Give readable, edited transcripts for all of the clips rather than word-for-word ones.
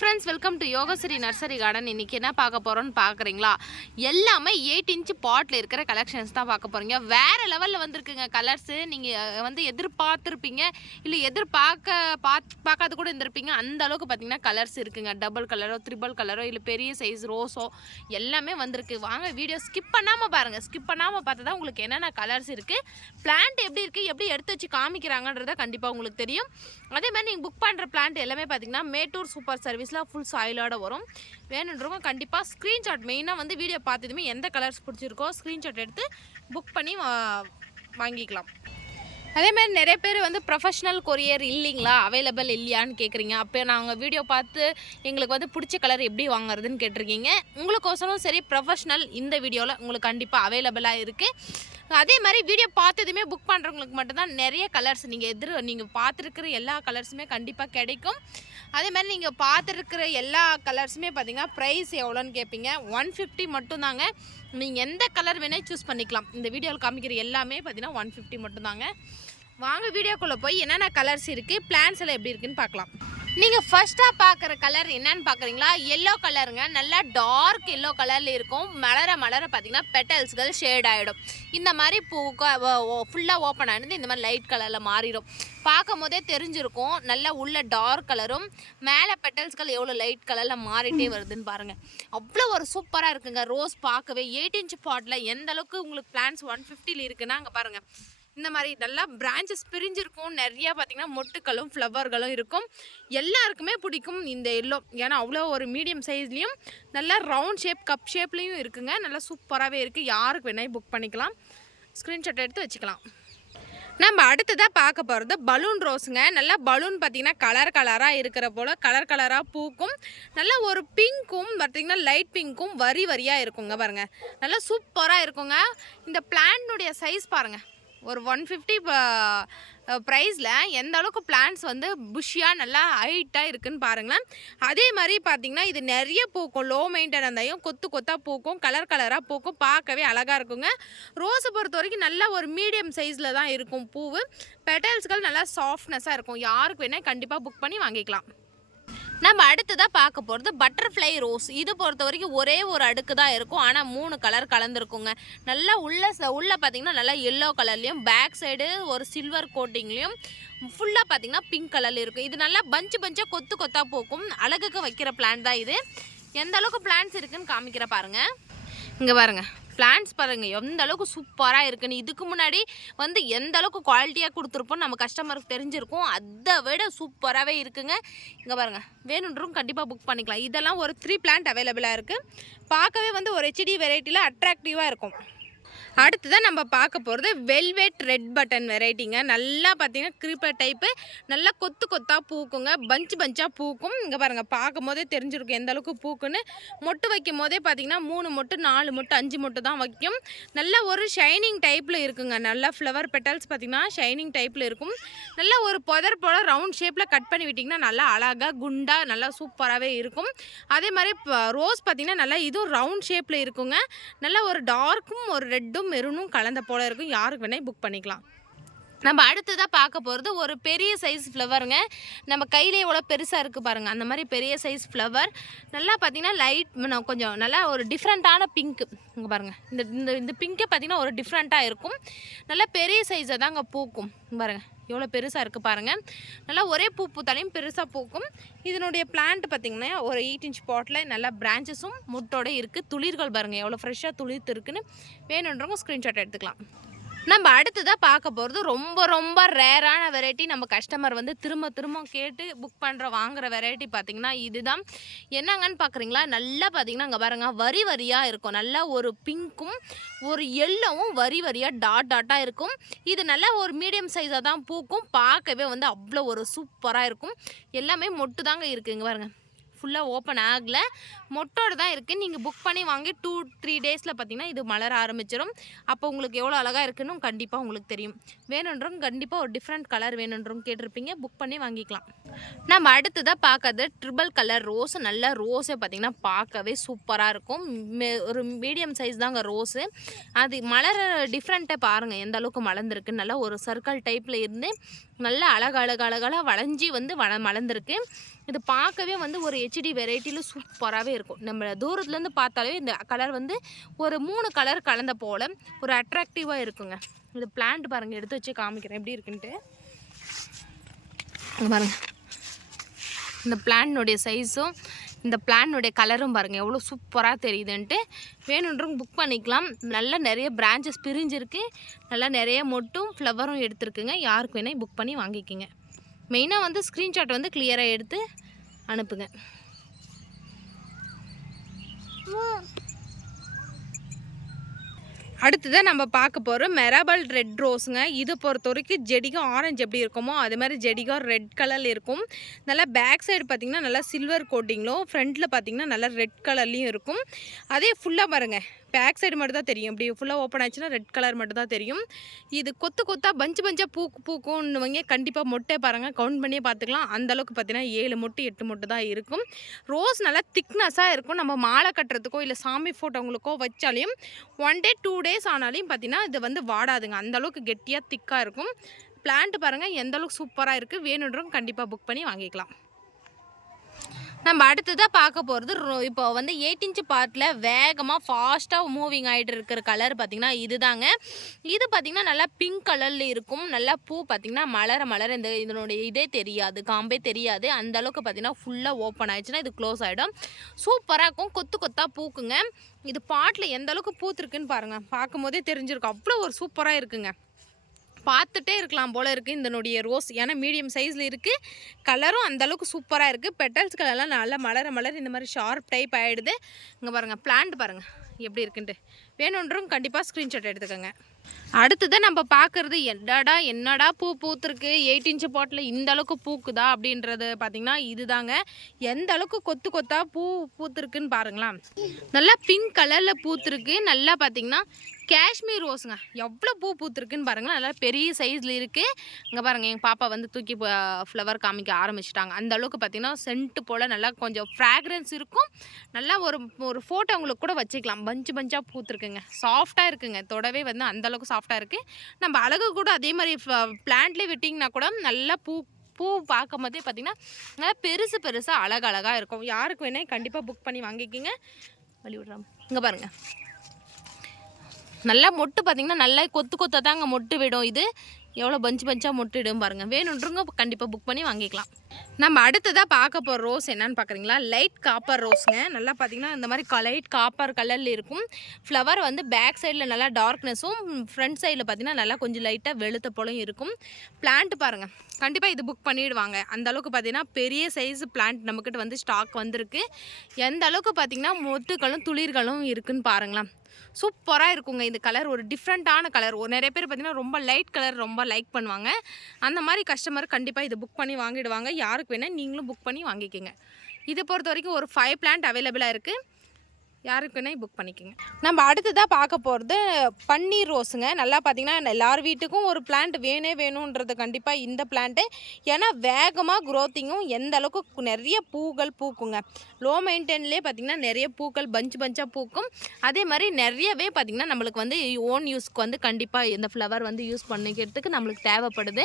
friends, welcome to Yogasri Nursery Garden. இன்னைக்கு என்ன பார்க்க போறோம்னு பார்க்கறீங்களா? எல்லாமே 8 inch பாட்ல இருக்கிற கலெக்ஷன்ஸ் தான் பார்க்க போறீங்க. வேற லெவல்ல வந்திருக்குங்க கலர்ஸ். நீங்க வந்து எதிர்பார்த்திருப்பீங்க இல்ல பார்க்காத கூட இருந்திருப்பீங்க. அந்த அளவுக்கு பாத்தீங்கன்னா கலர்ஸ் இருக்குங்க. டபுள் கலரோ, ட்ரிபிள் கலரோ இல்ல பெரிய சைஸ் ரோஸோ எல்லாமே வந்திருக்கு. வாங்க வீடியோ ஸ்கிப் பண்ணாம பாருங்க. ஸ்கிப் பண்ணாம பார்த்தா தான் உங்களுக்கு என்னென்ன கலர்ஸ் இருக்கு, பிளான்ட் எப்படி இருக்கு, எப்படி எடுத்து வச்சு காமிக்கிறாங்கன்றத கண்டிப்பா உங்களுக்கு தெரியும். அதே மாதிரி நீங்க புக் பண்ற பிளான்ட் எல்லாமே பாத்தீங்கன்னா மேட்டூர் சூப்பர் சர்வீஸில் ஃபுல் சாயிலோட வரும். வேணுன்றவங்க கண்டிப்பாக ஸ்க்ரீன்ஷாட் மெயினாக வந்து வீடியோ பார்த்ததுமே எந்த கலர்ஸ் பிடிச்சிருக்கோ ஸ்க்ரீன்ஷாட் எடுத்து புக் பண்ணி வாங்கிக்கலாம். அதேமாதிரி நிறைய பேர் வந்து ப்ரொஃபஷ்னல் கொரியர் இல்லைங்களா, அவைலபிள் இல்லையான்னு கேட்குறீங்க. அப்போ நாங்கள் வீடியோ பார்த்து எங்களுக்கு வந்து பிடிச்ச கலர் எப்படி வாங்குறதுன்னு கேட்டிருக்கீங்க. உங்களுக்கோசரம் சரி ப்ரொஃபஷ்னல் இந்த வீடியோவில் உங்களுக்கு கண்டிப்பாக அவைலபிளாக இருக்குது. அதே மாதிரி வீடியோ பார்த்ததுமே புக் பண்ணுறவங்களுக்கு மட்டும்தான் நிறைய கலர்ஸ் நீங்கள் பார்த்துருக்கிற எல்லா கலர்ஸுமே கண்டிப்பாக கிடைக்கும். அதே மாதிரி நீங்கள் பார்த்துருக்கிற எல்லா கலர்ஸுமே பார்த்தீங்கன்னா ப்ரைஸ் எவ்வளோன்னு கேட்பீங்க. 150 மட்டும்தாங்க. நீங்கள் எந்த கலர் வேணால் சூஸ் பண்ணிக்கலாம். இந்த வீடியோவில் காமிக்கிற எல்லாமே பார்த்தீங்கன்னா 150 மட்டும்தாங்க. வாங்க வீடியோக்குள்ளே போய் என்னென்ன கலர்ஸ் இருக்குது, பிளான்ஸ் எல்லாம் எப்படி இருக்குன்னு பார்க்கலாம். நீங்கள் ஃபர்ஸ்ட்டாக பார்க்குற கலர் என்னன்னு பார்க்குறீங்களா? எல்லோ கலருங்க. நல்லா டார்க் எல்லோ கலரில் இருக்கும். மலர பார்த்தீங்கன்னா பெட்டல்ஸ்கள் ஷேட் ஆகிடும். இந்த மாதிரி ஃபுல்லாக ஓப்பன் ஆகிடுது. இந்த மாதிரி லைட் கலரில் மாறிடும். பார்க்கும் போதே தெரிஞ்சிருக்கும். நல்லா உள்ள டார்க் கலரும் மேலே பெட்டல்ஸ்கள் எவ்வளோ லைட் கலரில் மாறிட்டே வருதுன்னு பாருங்கள். அவ்வளோ ஒரு சூப்பராக இருக்குங்க. ரோஸ் பார்க்கவே 8 inch பாட்டில் எந்த அளவுக்கு உங்களுக்கு பிளான்ஸ் 150 இருக்குன்னா அங்கே பாருங்கள். இந்த மாதிரி நல்லா பிரான்ச்சஸ் பிரிஞ்சிருக்கும். நிறையா பார்த்திங்கன்னா மொட்டுக்களும் ஃப்ளவர்களும் இருக்கும். எல்லாருக்குமே பிடிக்கும் இந்த எல்லோ. ஏன்னா அவ்வளோ ஒரு மீடியம் சைஸ்லேயும் நல்லா ரவுண்ட் ஷேப் கப் ஷேப்லேயும் இருக்குங்க. நல்லா சூப்பராகவே இருக்குது. யாருக்கு வேணாலும் புக் பண்ணிக்கலாம். ஸ்க்ரீன்ஷாட் எடுத்து வச்சுக்கலாம். நம்ம அடுத்ததாக பார்க்க போகிறது பலூன் ரோஸுங்க. நல்லா பலூன் பார்த்திங்கன்னா கலராக இருக்கிற போல் கலராக பூக்கும். நல்லா ஒரு பிங்க்கும் பார்த்திங்கன்னா லைட் பிங்க்கும் வரியாக இருக்குங்க. பாருங்கள், நல்லா சூப்பராக இருக்குங்க. இந்த பிளான்னுடைய சைஸ் பாருங்கள். ஒரு 150 ப்ரைஸில் எந்த அளவுக்கு பிளான்ட்ஸ் வந்து புஷ்ஷியாக நல்லா ஹைட்டாக இருக்குதுன்னு பாருங்களேன். அதே மாதிரி பார்த்திங்கன்னா இது நிறைய பூக்கும். லோ மெயின்டைன் இருந்தாலும் கொத்தாக பூக்கும். கலராக பூக்கும். பார்க்கவே அழகாக இருக்குங்க. ரோஸை பொறுத்த வரைக்கும் நல்லா ஒரு மீடியம் சைஸில் தான் இருக்கும் பூவு. பெட்டல்ஸ்கள் நல்லா சாஃப்ட்னஸாக இருக்கும். யாருக்கு வேணால் கண்டிப்பாக புக் பண்ணி வாங்கிக்கலாம். நம்ம அடுத்ததாக பார்க்க போகிறது பட்டர்ஃப்ளை ரோஸ். இது பொறுத்த வரைக்கும் ஒரே ஒரு அடுக்கு தான் இருக்கும். ஆனால் 3 கலர் கலந்துருக்குங்க. நல்லா உள்ள பார்த்திங்கன்னா நல்லா எல்லோ கலர்லேயும் பேக் சைடு ஒரு சில்வர் கோட்டிங்லேயும் ஃபுல்லாக பார்த்திங்கன்னா பிங்க் கலரில் இருக்கும். இது நல்லா பஞ்சாக கொத்தாக பூக்கும். அழகுக்கு வைக்கிற பிளான்ட் தான் இது. எந்த அளவுக்கு பிளான்ட்ஸ் இருக்குதுன்னு காமிக்கிற பாருங்கள். இங்கே பாருங்கள், பிளான்ட்ஸ் பாருங்கள் எந்த அளவுக்கு சூப்பராக இருக்குன்னு. இதுக்கு முன்னாடி வந்து எந்த அளவுக்கு குவாலிட்டியாக கொடுத்துருப்போம் நம்ம கஸ்டமருக்கு தெரிஞ்சிருக்கும். அதை விட சூப்பராகவே இருக்குங்க. இங்கே பாருங்கள், வேணுன்றவும் கண்டிப்பாக புக் பண்ணிக்கலாம். இதெல்லாம் ஒரு 3 பிளான்ட் அவைலபிளாக இருக்குது. பார்க்கவே வந்து ஒரு HD வெரைட்டியில் அட்ராக்டிவாக இருக்கும். அடுத்ததான் நம்ம பார்க்க போகிறது வெல்வெட் ரெட் பட்டன் வெரைட்டிங்க. நல்லா பார்த்தீங்கன்னா க்ரீப்பர் டைப்பு. நல்லா கொத்தாக பூக்குங்க. பஞ்சாக பூக்கும். இங்கே பாருங்கள், பார்க்கும் போதே தெரிஞ்சிருக்கும் எந்த அளவுக்கு பூக்குன்னு. மொட்டு வைக்கும் போதே பார்த்தீங்கன்னா 3 மொட்டு 4 மொட்டு 5 மொட்டு தான் வைக்கும். நல்லா ஒரு ஷைனிங் டைப்பில் இருக்குங்க. நல்லா ஃப்ளவர் பெட்டல்ஸ் பார்த்திங்கன்னா ஷைனிங் டைப்பில் இருக்கும். நல்லா ஒரு புதர் போல் ரவுண்ட் ஷேப்பில் கட் பண்ணி விட்டிங்கன்னா நல்லா அழகாக குண்டாக நல்லா சூப்பராகவே இருக்கும். அதே மாதிரி ரோஸ் பார்த்திங்கன்னா நல்லா இதுவும் ரவுண்ட் ஷேப்பில் இருக்குங்க. நல்லா ஒரு டார்க்கும் ஒரு ரெட்டும் மெரூனும் கலந்த போல இருக்கும். யாருக்கு வேணால் புக் பண்ணிக்கலாம். நம்ம அடுத்ததாக பார்க்க போகிறது ஒரு பெரிய சைஸ் ஃப்ளவருங்க. நம்ம கையிலே எவ்வளோ பெருசாக இருக்குது பாருங்கள். அந்த மாதிரி பெரிய சைஸ் ஃப்ளவர். நல்லா பார்த்திங்கன்னா லைட் கொஞ்சம் நல்லா ஒரு டிஃப்ரெண்ட்டான பிங்க்கு. இங்கே பாருங்கள், இந்த பிங்க்கே பார்த்திங்கன்னா ஒரு டிஃப்ரெண்ட்டாக இருக்கும். நல்லா பெரிய சைஸை தாங்க பூக்கும். பாருங்கள் எவ்வளோ பெருசாக இருக்குது பாருங்கள். நல்லா ஒரே பூத்தாலையும் பெருசாக பூக்கும். இதனுடைய பிளான்ட் பார்த்திங்கன்னா ஒரு 8 inch பாட்டில் நல்லா பிரான்ச்சஸும் முட்டோட இருக்குது. துளிர்கள் பாருங்கள் எவ்வளோ ஃப்ரெஷ்ஷாக துளிர்த்து இருக்குன்னு. வேணுன்றவங்க ஸ்க்ரீன்ஷாட் எடுத்துக்கலாம். நம்ம அடுத்ததாக பார்க்க போகிறது ரொம்ப ரேரான வெரைட்டி. நம்ம கஸ்டமர் வந்து திரும்ப கேட்டு புக் வாங்குகிற வெரைட்டி பார்த்திங்கன்னா இதுதான். என்னங்கன்னு பார்க்குறீங்களா? நல்லா பார்த்திங்கன்னா அங்கே பாருங்கள் வரியாக இருக்கும். நல்லா ஒரு பிங்க்கும் ஒரு எல்லோவும் வரியாக டாட்டாக இருக்கும். இது நல்லா ஒரு மீடியம் சைஸாக தான் பூக்கும். பார்க்கவே வந்து அவ்வளோ ஒரு சூப்பராக இருக்கும். எல்லாமே மொட்டு தாங்க இருக்குங்க. பாருங்கள், ஃபுல்லாக ஓப்பன் ஆகலை, மொட்டோடு தான் இருக்குது. நீங்கள் புக் பண்ணி வாங்கி 2-3 டேஸில் பார்த்திங்கன்னா இது மலர ஆரம்பிச்சிடும். அப்போ உங்களுக்கு எவ்வளோ அழகாக இருக்குன்னு கண்டிப்பாக உங்களுக்கு தெரியும். வேணுன்றவங்க கண்டிப்பாக ஒரு டிஃப்ரெண்ட் கலர் வேணுன்றவங்க கேட்டிருப்பீங்க. புக் பண்ணி வாங்கிக்கலாம். நம்ம அடுத்ததாக பார்க்கறது ட்ரிபிள் கலர் ரோஸ். நல்ல ரோஸே பார்த்திங்கன்னா பார்க்கவே சூப்பராக இருக்கும். ஒரு மீடியம் சைஸ் தாங்க ரோஸு. அது மலர டிஃப்ரெண்ட்டை பாருங்கள் எந்த அளவுக்கு மலர்ந்துருக்கு. நல்லா ஒரு சர்க்கிள் டைப்பில் இருந்து நல்லா அழகழகாக வளைஞ்சி வந்து மலர்ந்துருக்கு. இது பார்க்கவே வந்து ஒரு ஹெச்டி வெரைட்டியில் சூப்பராகவே இருக்கும். நம்ம தூரத்துலேருந்து பார்த்தாலே இந்த கலர் வந்து ஒரு 3 கலர் கலந்த போல் ஒரு அட்ராக்டிவாக இருக்குங்க. இது பிளான்ட் பாருங்கள், எடுத்து வச்சு காமிக்கிறேன் எப்படி இருக்குன்ட்டு பாருங்கள். இந்த பிளான்னுடைய சைஸும் இந்த பிளான்னுடைய கலரும் பாருங்கள் எவ்வளோ சூப்பராக தெரியுதுன்ட்டு. வேணுன்றவங்க புக் பண்ணிக்கலாம். நல்லா நிறைய பிரான்ச்சஸ் பிரிஞ்சிருக்கு. நல்லா நிறைய மொட்டும் ஃப்ளவரும் எடுத்துருக்குங்க. யாருக்கு வேணால் புக் பண்ணி வாங்கிக்கிங்க. மெயினாக வந்து ஸ்க்ரீன்ஷாட் வந்து கிளியராக எடுத்து அனுப்புங்க. அடுத்ததாக நம்ம பார்க்க போகிறோம் மெராபல் ரெட் ரோஸுங்க. இதை பொறுத்த வரைக்கும் ஜெடிகா ஆரஞ்சு எப்படி இருக்குமோ அது மாதிரி ஜெடிகா ரெட் கலரில் இருக்கும். நல்லா பேக் சைடு பார்த்திங்கன்னா நல்லா சில்வர் கோட்டிங்லும், ஃப்ரண்ட்டில் பார்த்திங்கன்னா நல்லா ரெட் கலர்லேயும் இருக்கும். அதே ஃபுல்லாக பாருங்கள், பேக் சைடு மட்டும் தான் தெரியும். இப்படி ஃபுல்லாக ஓப்பன் ஆச்சுன்னா ரெட் கலர் மட்டும் தான் தெரியும். இது கொத்து கொத்தாக பஞ்சாக பூக்கும்னுவங்க. கண்டிப்பாக மொட்டை பாருங்கள், கவுண்ட் பண்ணியே பார்த்துக்கலாம். அந்தளவுக்கு பார்த்தீங்கன்னா 7 மொட்டு 8 மொட்டு தான் இருக்கும். ரோஸ் நல்லா திக்னஸாக இருக்கும். நம்ம மாலை கட்டுறதுக்கோ இல்லை சாமி ஃபோட்டோங்களுக்கோ வச்சாலையும் 1 டே 2 டேஸ் ஆனாலையும் பார்த்தீங்கன்னா இது வந்து வாடாதுங்க. அந்தளவுக்கு கெட்டியாக திக்காக இருக்கும். பிளான்ட் பாருங்கள் எந்தளவுக்கு சூப்பராக இருக்குது. வேணுன்றவங்க கண்டிப்பாக புக் பண்ணி வாங்கிக்கலாம். நம்ம அடுத்ததாக பார்க்க போகிறது இப்போ வந்து 8 இன்ச் பார்ட்டில் வேகமாக ஃபாஸ்ட்டாக மூவிங் ஆகிட்டு இருக்கிற கலர் பார்த்திங்கன்னா இதுதாங்க. இது பார்த்திங்கன்னா நல்லா பிங்க் கலரில் இருக்கும். நல்லா பூ பார்த்திங்கன்னா மலர இதனுடைய இதே தெரியாது, காம்பே தெரியாது. அந்தளவுக்கு பார்த்திங்கன்னா ஃபுல்லாக ஓப்பன் ஆகிடுச்சுன்னா இது க்ளோஸ் ஆகிடும். சூப்பராக இருக்கும், கொத்து கொத்தாக பூக்குங்க. இது பாட்டில் எந்த அளவுக்கு பூத்துருக்குன்னு பாருங்கள், பார்க்கும் போதே தெரிஞ்சிருக்கும். அவ்வளோ ஒரு சூப்பராக இருக்குங்க. பார்த்துட்டே இருக்கலாம் போல் இருக்குது இதனுடைய ரோஸ். ஏன்னா மீடியம் சைஸில் இருக்குது. கலரும் அந்தளவுக்கு சூப்பராக இருக்குது. பெட்டல்ஸ் கலர்லாம் நல்லா மலர் இந்த மாதிரி ஷார்ப் டைப் ஆகிடுது. இங்கே பாருங்கள் பிளான்ட் பாருங்கள் எப்படி இருக்குன்ட்டு. வேணுன்றவங்க கண்டிப்பாக ஸ்க்ரீன்ஷாட் எடுத்துக்கோங்க. அடுத்ததான் நம்ம பார்க்குறது என்னடா பூ பூத்துருக்கு 8 இன்ச் பாட்டில் இந்த அளவுக்கு பூக்குதா அப்படின்றது பார்த்திங்கன்னா இதுதாங்க. எந்த அளவுக்கு கொத்து கொத்தாக பூத்துருக்குன்னு பாருங்களா. நல்லா பிங்க் கலரில் பூத்துருக்கு. நல்லா பார்த்திங்கன்னா காஷ்மீர் ரோஸுங்க. எவ்வளோ பூத்துருக்குன்னு பாருங்களா. நல்லா பெரிய சைஸில் இருக்குது. இங்கே பாருங்கள் எங்கள் பாப்பா வந்து தூக்கி ஃப்ளவர் காமிக்க ஆரம்பிச்சிட்டாங்க. அந்த அளவுக்கு பார்த்திங்கன்னா சென்ட்டு போல் நல்லா கொஞ்சம் ஃப்ராக்ரன்ஸ் இருக்கும். நல்லா ஒரு ஃபோட்டோ உங்களுக்கு கூட வச்சுக்கலாம். பஞ்சாக பூத்துருக்குங்க. சாஃப்டாக இருக்குங்க. தொடவே வந்து அந்தளவுக்கு சாஃப்டாக இருக்குது. நம்ம அழகு கூட அதே மாதிரி பிளான்ட்லேயே விட்டிங்கன்னா கூட நல்லா பூ பார்க்கும் போதே பார்த்திங்கன்னா நல்லா பெருசாக அழகாக இருக்கும். யாருக்கு வேணால் கண்டிப்பாக புக் பண்ணி வாங்கிக்கிங்க. வழி விட்றோம். இங்கே பாருங்கள் நல்லா மொட்டு பார்த்திங்கன்னா நல்லா கொத்து தாங்க மொட்டு விடும். இது எவ்வளோ பஞ்சாக மொட்டு விடும் பாருங்கள். வேணுன்றவங்க கண்டிப்பாக புக் பண்ணி வாங்கிக்கலாம். நம்ம அடுத்ததாக பார்க்க போகிற ரோஸ் என்னன்னு பார்க்குறீங்களா, லைட் காப்பர் ரோஸுங்க. நல்லா பார்த்திங்கன்னா இந்த மாதிரி லைட் காப்பர் கலரில் இருக்கும். ஃப்ளவர் வந்து பேக் சைடில் நல்லா டார்க்னஸும், ஃப்ரண்ட் சைடில் பார்த்திங்கன்னா நல்லா கொஞ்சம் லைட்டாக வெளுத்த போலையும் இருக்கும். பிளான்ட் பாருங்கள், கண்டிப்பாக இது புக் பண்ணிவிடுவாங்க. அந்தளவுக்கு பார்த்திங்கன்னா பெரிய சைஸ் பிளான்ட் நம்மக்கிட்ட வந்து ஸ்டாக் வந்திருக்கு. எந்த அளவுக்கு பார்த்திங்கன்னா மொட்டுகளும் துளிர்களும் இருக்குதுன்னு பாருங்களேன். சூப்பராக இருக்குங்க. இந்த கலர் ஒரு டிஃப்ரெண்ட்டான கலர். நிறைய பேர் பார்த்திங்கன்னா ரொம்ப லைட் கலர் ரொம்ப லைக் பண்ணுவாங்க. அந்த மாதிரி கஸ்டமர் கண்டிப்பாக இது புக் பண்ணி வாங்கிடுவாங்க. யாருக்கு வேணால் நீங்களும் புக் பண்ணி வாங்கிக்கோங்க. இதை பொறுத்த வரைக்கும் ஒரு 5 பிளான்ட் அவைலபிளாக இருக்குது. யாருக்கு வேணால் புக் பண்ணிக்கோங்க. நம்ம அடுத்ததாக பார்க்க போகிறது பன்னீர் ரோஸுங்க. நல்லா பார்த்திங்கன்னா எல்லார் வீட்டுக்கும் ஒரு பிளான்ட் வேணுன்றது கண்டிப்பாக இந்த பிளான்ட்டு. ஏன்னா வேகமாக க்ரோத்திங்கும் எந்த அளவுக்கு நிறைய பூக்கள் பூக்குங்க. லோ மெயின்டெயின்லேயே பார்த்திங்கன்னா நிறைய பூக்கள் பஞ்சாக பூக்கும். அதே மாதிரி நிறையவே பார்த்திங்கன்னா நம்மளுக்கு வந்து ஓன் யூஸ்க்கு வந்து கண்டிப்பாக இந்த ஃப்ளவர் வந்து யூஸ் பண்ணிக்கிறதுக்கு நம்மளுக்கு தேவைப்படுது.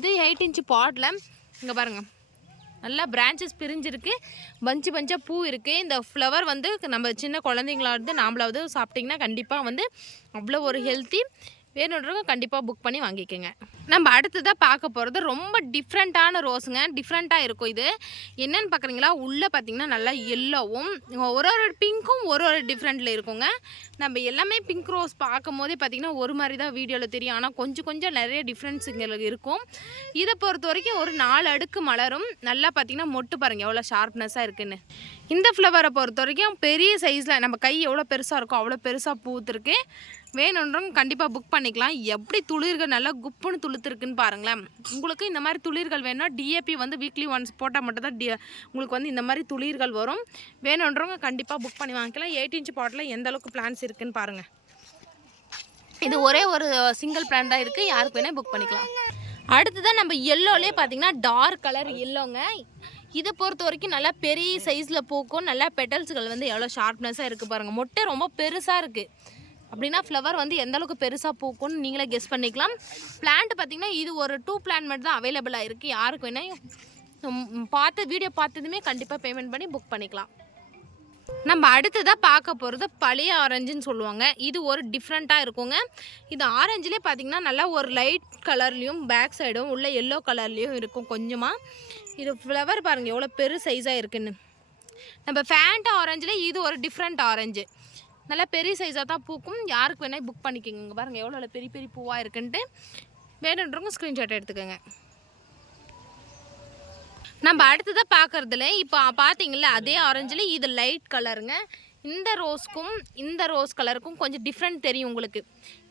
இது 8 இன்ச் பாட்டில் இங்கே பாருங்கள் நல்லா பிரான்ச்சஸ் பிரிஞ்சிருக்கு. பஞ்சாக பூ இருக்குது. இந்த ஃப்ளவர் வந்து நம்ம சின்ன குழந்தைங்களாவது நாமளாவது சாப்பிட்டிங்கன்னா கண்டிப்பாக வந்து அவ்வளோ ஒரு ஹெல்த்தி. வேணுன்றவங்க கண்டிப்பாக புக் பண்ணி வாங்கிக்கோங்க. நம்ம அடுத்ததாக பார்க்க போகிறது ரொம்ப டிஃப்ரெண்ட்டான ரோஸுங்க. டிஃப்ரெண்ட்டாக இருக்கும். இது என்னென்னு பார்க்குறீங்களா, உள்ளே பார்த்திங்கன்னா நல்லா எல்லோவும் ஒரு பிங்க்கும் ஒரு டிஃப்ரெண்ட்டில் இருக்குங்க. நம்ம எல்லாமே பிங்க் ரோஸ் பார்க்கும் போதே பார்த்திங்கன்னா ஒரு மாதிரி தான் வீடியோவில் தெரியும். ஆனால் கொஞ்சம் நிறைய டிஃப்ரென்ஸ் இங்கே இருக்கும். இதை பொறுத்த வரைக்கும் ஒரு 4 அடுக்கு மலரும். நல்லா பார்த்திங்கன்னா மொட்டு பாருங்கள் எவ்வளோ ஷார்ப்னஸாக இருக்குதுன்னு. இந்த ஃப்ளவரை பொறுத்த வரைக்கும் பெரிய சைஸில் நம்ம கை எவ்வளோ பெருசாக இருக்கோ அவ்வளோ பெருசாக பூத்துருக்கு. வேணுன்றவங்க கண்டிப்பாக புக் பண்ணிக்கலாம். எப்படி துளிர்கள் நல்லா குப்புன்னு துளுத்துருக்குன்னு பாருங்களேன். உங்களுக்கு இந்த மாதிரி துளிர்கள் வேணும்னா டிஏபி வந்து வீக்லி ஒன்ஸ் போட்டால் மட்டும்தான் உங்களுக்கு வந்து இந்த மாதிரி துளிர்கள் வரும். வேணுன்றவங்க கண்டிப்பாக புக் பண்ணி வாங்கிக்கலாம். 8 இன்ச் பாட்டில் எந்த அளவுக்கு பிளான்ஸ் இருக்குதுன்னு பாருங்கள். இது ஒரே ஒரு சிங்கிள் பிளான் தான் இருக்குது. யாருக்கு வேணால் புக் பண்ணிக்கலாம். அடுத்ததான் நம்ம எல்லோலே பார்த்தீங்கன்னா டார்க் கலர் எல்லோங்க. இதை பொறுத்த வரைக்கும் நல்லா பெரிய சைஸில் பூக்கும். நல்லா பெட்டல்ஸுகள் வந்து எவ்வளோ ஷார்ப்னஸாக இருக்குது பாருங்கள். மொட்டை ரொம்ப பெருசாக இருக்குது. அப்படின்னா ஃப்ளவர் வந்து எந்த அளவுக்கு பெருசாக பூக்கும்னு நீங்களே கெஸ் பண்ணிக்கலாம். பிளான்ட் பார்த்தீங்கன்னா இது ஒரு 2 பிளான்ட் மட்டும் தான் அவைலபிளாக இருக்குது. யாருக்கு வேணால் வீடியோ பார்த்ததுமே கண்டிப்பாக பேமெண்ட் பண்ணி புக் பண்ணிக்கலாம். நம்ம அடுத்ததாக பார்க்க போகிறது பழைய ஆரஞ்சுன்னு சொல்லுவாங்க. இது ஒரு டிஃப்ரெண்ட்டாக இருக்குங்க. இது ஆரஞ்சுலேயே பார்த்திங்கன்னா நல்லா ஒரு லைட் கலர்லேயும் பேக் சைடும் உள்ள எல்லோ கலர்லேயும் இருக்கும் கொஞ்சமாக. இது ஃப்ளவர் பாருங்கள் எவ்வளோ பெரு சைஸாக இருக்குன்னு. நம்ம ஃபேண்டா ஆரஞ்சில் இது ஒரு டிஃப்ரெண்ட் ஆரஞ்சு. நல்லா பெரிய சைஸாக தான் பூக்கும். யாருக்கு வேணால் புக் பண்ணிக்கோங்க. பாருங்கள் எவ்வளோ பெரிய பெரிய பூவாக இருக்குன்ட்டு. வேணுன்றவங்க ஸ்க்ரீன்ஷாட் எடுத்துக்கோங்க. நம்ம அடுத்ததாக பார்க்குறதுல இப்போ பார்த்தீங்களா அதே ஆரஞ்சில் இது லைட் கலருங்க. இந்த ரோஸ்க்கும் இந்த ரோஸ் கலருக்கும் கொஞ்சம் டிஃப்ரெண்ட் தெரியும் உங்களுக்கு.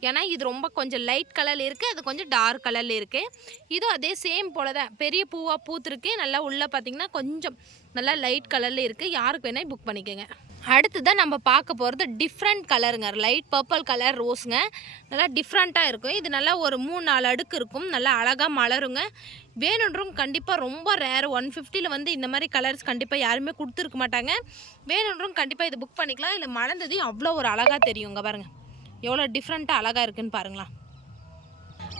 ஏன்னா இது ரொம்ப கொஞ்சம் லைட் கலரில் இருக்குது, அது கொஞ்சம் டார்க் கலரில் இருக்குது. இதுவும் அதே சேம் போல் தான் பெரிய பூவாக பூத்துருக்கு. நல்லா உள்ளே பார்த்திங்கன்னா கொஞ்சம் நல்லா லைட் கலரில் இருக்குது. யாருக்கு வேணால் புக் பண்ணிக்கோங்க. அடுத்ததான் நம்ம பார்க்க போகிறது டிஃப்ரெண்ட் கலருங்க. லைட் பர்பிள் கலர் ரோஸுங்க. நல்லா டிஃப்ரெண்ட்டாக இருக்கும். இது நல்லா ஒரு 3-4 அடுக்கு இருக்கும். நல்லா அழகாக மலருங்க. வேணுன்றவங்க கண்டிப்பாக ரொம்ப ரேர் 150 வந்து இந்த மாதிரி கலர்ஸ் கண்டிப்பாக யாருமே கொடுத்துருக்க மாட்டாங்க. வேணுன்றவங்க கண்டிப்பாக இது புக் பண்ணிக்கலாம். இல்லை மலர்ந்ததையும் அவ்வளோ ஒரு அழகாக தெரியுங்க. பாருங்கள் எவ்வளோ டிஃப்ரெண்ட்டாக அழகாக இருக்குதுன்னு பாருங்களா.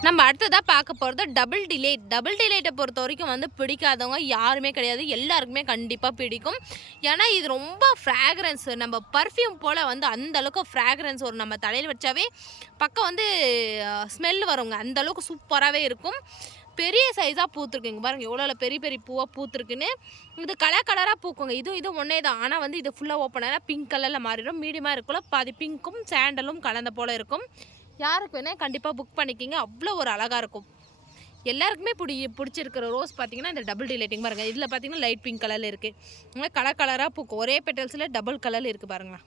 நம்ம அடுத்ததாக பார்க்க போகிறது டபுள் டிலைட்டை பொறுத்த வரைக்கும் வந்து பிடிக்காதவங்க யாருமே கிடையாது. எல்லாருக்குமே கண்டிப்பாக பிடிக்கும். ஏன்னா இது ரொம்ப ஃப்ராக்ரன்ஸ், நம்ம பர்ஃப்யூம் போல் வந்து அந்தளவுக்கு ஃப்ராக்ரன்ஸ் ஒரு நம்ம தலையில் வச்சாவே பக்கம் வந்து ஸ்மெல் வருங்க. அந்தளவுக்கு சூப்பராகவே இருக்கும். பெரிய சைஸாக பூத்துருக்குங்க. பாருங்கள் எவ்வளோ பெரிய பெரிய பூவாக பூத்துருக்குன்னு. இது கலராக பூக்குங்க. இதுவும் ஒன்றே தான். ஆனால் வந்து இது ஃபுல்லாக ஓப்பன் ஆனால் பிங்க் கலரில் மாறிடும். மீடியமாக இருக்குள்ள பாதி பிங்க்கும் சாண்டலும் கலந்த போல் இருக்கும். யாருக்கு வேணால் கண்டிப்பாக புக் பண்ணிக்கிங்க. அவ்வளோ ஒரு அழகாக இருக்கும். எல்லாருக்குமே பிடிச்சிருக்கிற ரோஸ் பார்த்திங்கன்னா இந்த டபுள் டிலைட்டிங் பாருங்கள். இதில் பார்த்திங்கன்னா லைட் பிங்க் கலரில் இருக்குது. கலராக பூக்கும். ஒரே பெட்டல்ஸில் டபுள் கலரில் இருக்குது பாருங்களா.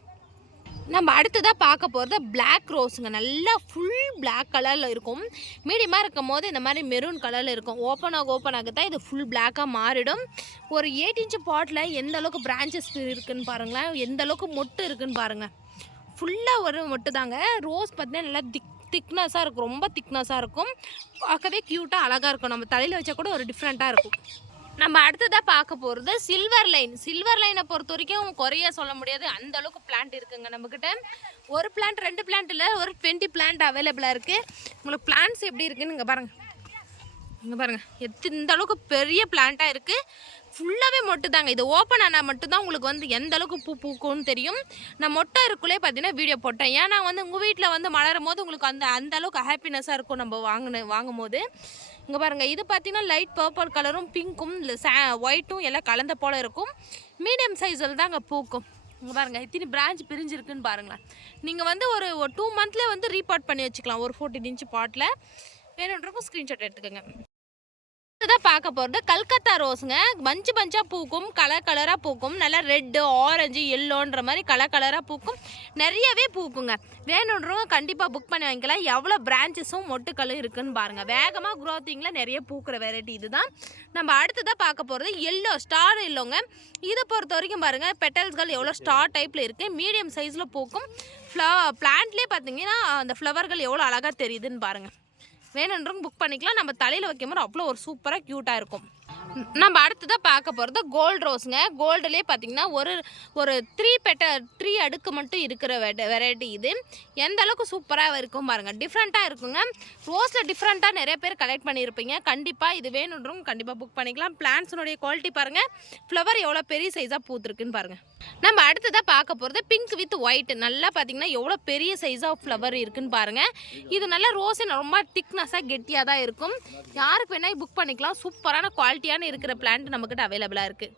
நம்ம அடுத்ததாக பார்க்க போகிறது பிளாக் ரோஸுங்க. நல்லா ஃபுல் பிளாக் கலரில் இருக்கும். மீடியமாக இருக்கும் போது இந்த மாதிரி மெரூன் கலரில் இருக்கும். ஓப்பன் ஆக தான் இது ஃபுல் பிளாக்காக மாறிடும். ஒரு 8 இன்ச் பாட்டில் எந்த அளவுக்கு பிரான்ச்சஸ் இருக்குதுன்னு பாருங்களேன். எந்த அளவுக்கு மொட்டு இருக்குதுன்னு பாருங்கள். ஃபுல்லாக ஒரு மொட்டு தாங்க. ரோஸ் பார்த்தீங்கன்னா நல்லா திக்னஸாக இருக்கும். ரொம்ப திக்னஸாக இருக்கும். பார்க்கவே க்யூட்டாக அழகாக இருக்கும். நம்ம தலையில் வச்சா கூட ஒரு டிஃப்ரெண்ட்டாக இருக்கும். நம்ம அடுத்ததாக பார்க்க போகிறது சில்வர் லைனை பொறுத்த வரைக்கும் குறைய சொல்ல முடியாது. அந்த அளவுக்கு பிளான்ட் இருக்குங்க நம்மக்கிட்ட. ஒரு பிளான்ட் 2 பிளான்ட் இல்லை, ஒரு 20 பிளான்ட் அவைலபிளாக இருக்குது. உங்களுக்கு பிளான்ட்ஸ் எப்படி இருக்குன்னு இங்கே பாருங்கள் இந்த அளவுக்கு பெரிய பிளான்ட்டாக இருக்குது. ஃபுல்லாகவே மொட்டு தாங்க. இது ஓப்பன் ஆனால் மட்டும்தான் உங்களுக்கு வந்து எந்த அளவுக்கு பூக்கும்னு தெரியும். நான் மொட்டை இருக்குள்ளே பார்த்தீங்கன்னா வீடியோ போட்டேன். ஏன்னா வந்து உங்கள் வீட்டில் வந்து மலரும் போது உங்களுக்கு அந்த அளவுக்கு ஹாப்பினஸ்ஸாக இருக்கும் நம்ம வாங்கும் போது. இங்கே பாருங்கள் இது பார்த்தீங்கன்னா லைட் பர்பிள் கலரும் பிங்க்கும் ஒயிட்டும் எல்லாம் கலந்த போல் இருக்கும். மீடியம் சைஸில் தாங்க பூக்கும். இங்கே பாருங்கள் இத்தனை பிரான்ச் பிரிஞ்சிருக்குன்னு பாருங்களேன். நீங்கள் வந்து ஒரு 2 மந்த்லேயே வந்து ரீபாட் பண்ணி வச்சுக்கலாம். ஒரு 14 இன்ச் பாட்டில். வேணுன்றக்கும் ஸ்க்ரீன்ஷாட் எடுத்துக்கோங்க. தான் பார்க்க போகிறது கல்கத்தா ரோஸுங்க. பஞ்சாக பூக்கும். கலராக பூக்கும். நல்லா ரெட்டு ஆரஞ்சு எல்லோன்ற மாதிரி கலராக பூக்கும். நிறையவே பூக்குங்க. வேணுன்றவங்க கண்டிப்பாக புக் பண்ணி வாங்கிக்கலாம். எவ்வளோ பிரான்ச்சஸும் மொட்டுக்களும் இருக்குதுன்னு பாருங்கள். வேகமாக க்ரோத்திங்கில் நிறைய பூக்கிற வெரைட்டி இது தான். நம்ம அடுத்ததாக பார்க்க போகிறது எல்லோ ஸ்டார் எல்லோங்க. இதை பொறுத்த வரைக்கும் பாருங்கள் பெட்டல்ஸ்கள் எவ்வளோ ஸ்டார் டைப்பில் இருக்குது. மீடியம் சைஸில் பூக்கும். பிளான்ட்லேயே பார்த்தீங்கன்னா அந்த ஃப்ளவர்கள் எவ்வளோ அழகாக தெரியுதுன்னு பாருங்கள். வேணுன்றவங்க புக் பண்ணிக்கலாம். நம்ம தலையில் வைக்கும் போது அவ்வளோ ஒரு சூப்பராக க்யூட்டாக இருக்கும். நம்ம அடுத்ததாக பார்க்க போகிறது கோல்டு ரோஸுங்க. கோல்டுலேயே பார்த்தீங்கன்னா ஒரு 3 அடுக்கு மட்டும் இருக்கிற வெரைட்டி இது. எந்த அளவுக்கு சூப்பராக இருக்கும் பாருங்கள். டிஃப்ரெண்ட்டாக இருக்குங்க. ரோஸில் டிஃப்ரெண்ட்டாக நிறைய பேர் கலெக்ட் பண்ணியிருப்பீங்க. கண்டிப்பாக இது வேணுன்றவங்க கண்டிப்பாக புக் பண்ணிக்கலாம். பிளான்ட்ஸுடைய குவாலிட்டி பாருங்கள். ஃப்ளவர் எவ்வளோ பெரிய சைஸாக பூத்துருக்குன்னு பாருங்கள். நம்ம அடுத்ததாக பார்க்க போகிறது பிங்க் வித் ஒயிட். நல்லா பார்த்தீங்கன்னா எவ்வளோ பெரிய சைஸாக ஃப்ளவர் இருக்குன்னு பாருங்கள். இது நல்லா ரோஸே ரொம்ப திக்னஸாக கெட்டியாக தான் இருக்கும். யாருக்கு வேணால் புக் பண்ணிக்கலாம். சூப்பரான குவாலிட்டியான இருக்கிற பிளான்ட் நம்மக்கிட்ட அவைலபிளாக இருக்குது.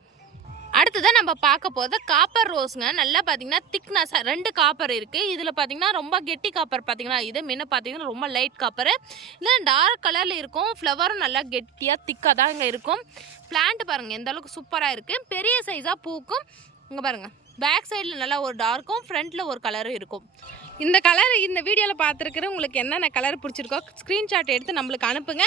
அடுத்ததான் நம்ம பார்க்க போகிறது காப்பர் ரோஸுங்க. நல்லா பார்த்தீங்கன்னா திக்னஸாக 2 காப்பர் இருக்குது. இதில் பார்த்தீங்கன்னா ரொம்ப கெட்டி காப்பர் பார்த்தீங்கன்னா இது முன்ன பார்த்தீங்கன்னா ரொம்ப லைட் காப்பர். இதில் டார்க் கலரில் இருக்கும். ஃப்ளவரும் நல்லா கெட்டியாக திக்காக தான் இங்கே இருக்கும். பிளான்ட் பாருங்கள் எந்த அளவுக்கு சூப்பராக இருக்குது. பெரிய சைஸாக பூக்கும். இங்கே பாருங்கள் பேக் சைடில் நல்லா ஒரு டார்க்கும் ஃப்ரண்ட்டில் ஒரு கலரும் இருக்கும். இந்த கலர் இந்த வீடியோவில் பார்த்துருக்குற உங்களுக்கு என்னென்ன கலர் பிடிச்சிருக்கோ ஸ்க்ரீன்ஷாட் எடுத்து நம்மளுக்கு அனுப்புங்க.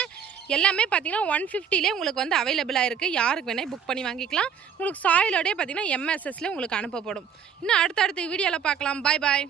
எல்லாமே பார்த்தீங்கன்னா 150லே உங்களுக்கு வந்து அவைலபிளாக இருக்குது. யாருக்கு வேணால் புக் பண்ணி வாங்கிக்கலாம். உங்களுக்கு சாயிலோடய பார்த்தீங்கன்னா MSSல உங்களுக்கு அனுப்பப்படும். இன்னும் அடுத்தடுத்த வீடியோவில் பார்க்கலாம். பாய்.